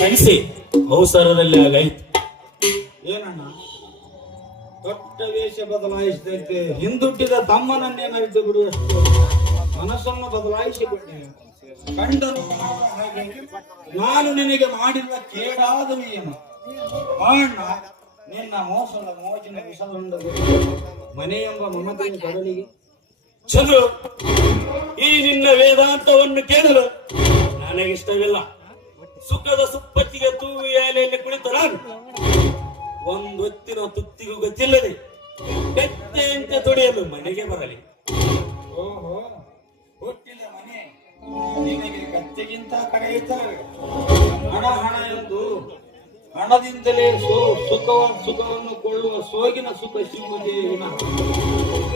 ಕ್ಷಮಿಸಿ, ಅವಸರದಲ್ಲಿ ಆಗಾಯ್ತು. ಏನಣ್ಣ, ದೊಡ್ಡ ವೇಷ ಬದಲಾಯಿಸಿದಂತೆ ಹಿಂದುಟ್ಟಿದ ತಮ್ಮನನ್ನೇನಾಯ್ತು ಬಿಡುವಷ್ಟು ಮನಸ್ಸನ್ನು ಬದಲಾಯಿಸಿಕೊಂಡೆ. ಕಂಡರು ಹಾಗೆ ನಾನು ನಿನಗೆ ಮಾಡಿರುವ ಕೇಡಾದರೂ ಏನು ಅಣ್ಣ? ನಿನ್ನ ಮೋಸದ ಮೋಜಿನ ವಿಷದಂಡ ಮನೆ ಎಂಬ ಮಮತೆಯ ಕಡಲಿಗೆ ಚಂದ್ರು, ಈ ನಿನ್ನ ವೇದಾಂತವನ್ನು ಕೇಳಲು ನನಗಿಷ್ಟವಿಲ್ಲ. ಸುಖದ ಸುಪ್ಪತ್ತಿಗೆ ತೂವು ಎಲೆಯಲ್ಲಿ ಕುಳಿತ ನಾನು ಒಂದೊತ್ತಿನ ತುತ್ತಿಗೂ ಗೊತ್ತಿಲ್ಲದೆ ಗದ್ದೆಯಂತೆ ತೊಡೆಯಲು ಮನೆಗೆ ಬರಲಿ. ಓಹೋ, ಹುಟ್ಟಿದ ಮನೆ ನಿನಗೆ ಗದ್ದೆಗಿಂತ ಕರೆಯುತ್ತಾರೆ. ಹಣ ಹಣ ಎಂದು ಹಣದಿಂದಲೇ ಸುಖವನ್ನು ಕೊಳ್ಳುವ ಸೋಗಿನ ಸುಖ ಸಿಗುವುದೇ ವಿನಃ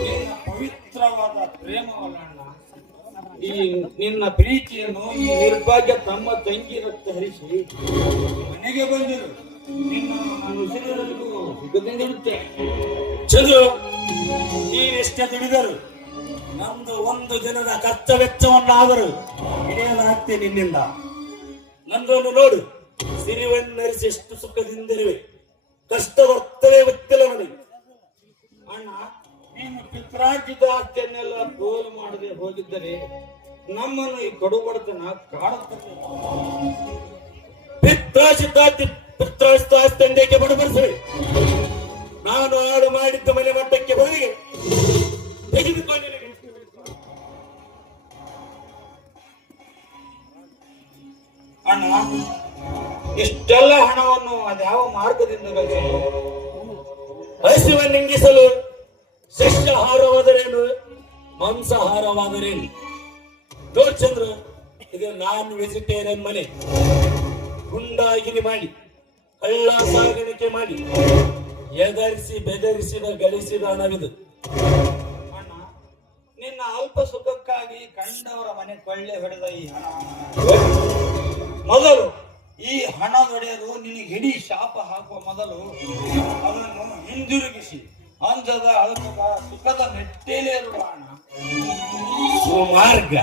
ನಿನ್ನ ಪವಿತ್ರವಾದ ಪ್ರೇಮವಲ್ಲ. ಈ ನಿನ್ನ ಪ್ರೀತಿಯನ್ನು ಈ ನಿರ್ಭಾಗ್ಯ ತಮ್ಮ ತಂಗಿ ರಕ್ತ ಹರಿಸಿ ಮನೆಗೆ ಬಂದಿರು. ನಿನ್ನ ನಾನು ಉಸಿರಿರಲಿಗೂ ಸಿಗದಿಂದಿಡುತ್ತೆ. ಚಂದ್ರು, ನೀನೆಷ್ಟೇ ದುಡಿದರು ನಮ್ದು ಒಂದು ದಿನದ ಖರ್ಚ ವೆಚ್ಚವನ್ನಾದರೂ ಹಿಡಿಯಲಾಗ್ತೇ ನಿನ್ನಿಂದ. ನನ್ನನ್ನು ನೋಡು, ಸಿರಿವನ್ನರಿಸಿ ಎಷ್ಟು ಸುಖದಿಂದಿರುವೆ. ಕಷ್ಟ ಬರ್ತವೆ ಗೊತ್ತಿಲ್ಲ ನನಗೆ. ಅಣ್ಣ, ನೀನು ಪಿತ್ರಾರ್ಜಿತ ಆಸ್ತಿಯನ್ನೆಲ್ಲ ಪೋಲು ಮಾಡದೆ ಹೋಗಿದ್ದರೆ ನಮ್ಮನ್ನು ಈ ಕಡುಬಡತನ ಕಾಡುತ್ತದೆ. ಪಿತ್ರಾರ್ಜಿತ ಆಸ್ತಿಯನ್ನೇಕೆ ಬಡಬಡಿಸುವೆ? ನಾನು ಹಾಳು ಮಾಡಿದ್ದ ಮನೆ ಮಟ್ಟಕ್ಕೆ ಬದಲಿಗೆ ತೆಗೆದುಕೊಂಡು ಅಣ್ಣ, ಇಷ್ಟೆಲ್ಲ ಹಣವನ್ನು ಅದ್ಯಾವ ಮಾರ್ಗದಿಂದ ಗಳಿಸಲು? ಹಸಿವನ್ನಿಂಗಿಸಲು ಸಸ್ಯಾಹಾರವಾದರೇನು, ಮಾಂಸಾಹಾರವಾದರೇನು? ನೋಡ್ ಚಂದ್ರ, ಇದು ನಾನ್ ವೆಜಿಟೇರಿಯನ್ ಮನೆ. ಗುಂಡಾಗಿರಿ ಮಾಡಿ, ಕಳ್ಳ ಸಾಗಾಣಿಕೆ ಮಾಡಿ, ಎದರಿಸಿ ಬೆದರಿಸಿದ ಗಳಿಸಿದ ಹಣವಿದು. ಅಣ್ಣ, ನಿನ್ನ ಅಲ್ಪ ಸುಖಕ್ಕಾಗಿ ಕಂಡವರ ಮನೆ ಕೊಳ್ಳೆ ಹೊಡೆದ ಈ ಹಣ ಮೊದಲು ಈ ಹಣ ದೊಡೆಯಲು ನಿನಗೆ ಹಿಡಿ ಶಾಪ ಹಾಕುವ ಮೊದಲು ಅದನ್ನು ಹಿಂದಿರುಗಿಸಿ ಅಂಜದ ಅಳಕದ ಸುಖದ ಮೆಟ್ಟೇಲೇ ಇರುವ ಹಣ ಸುಮಾರ್ಗ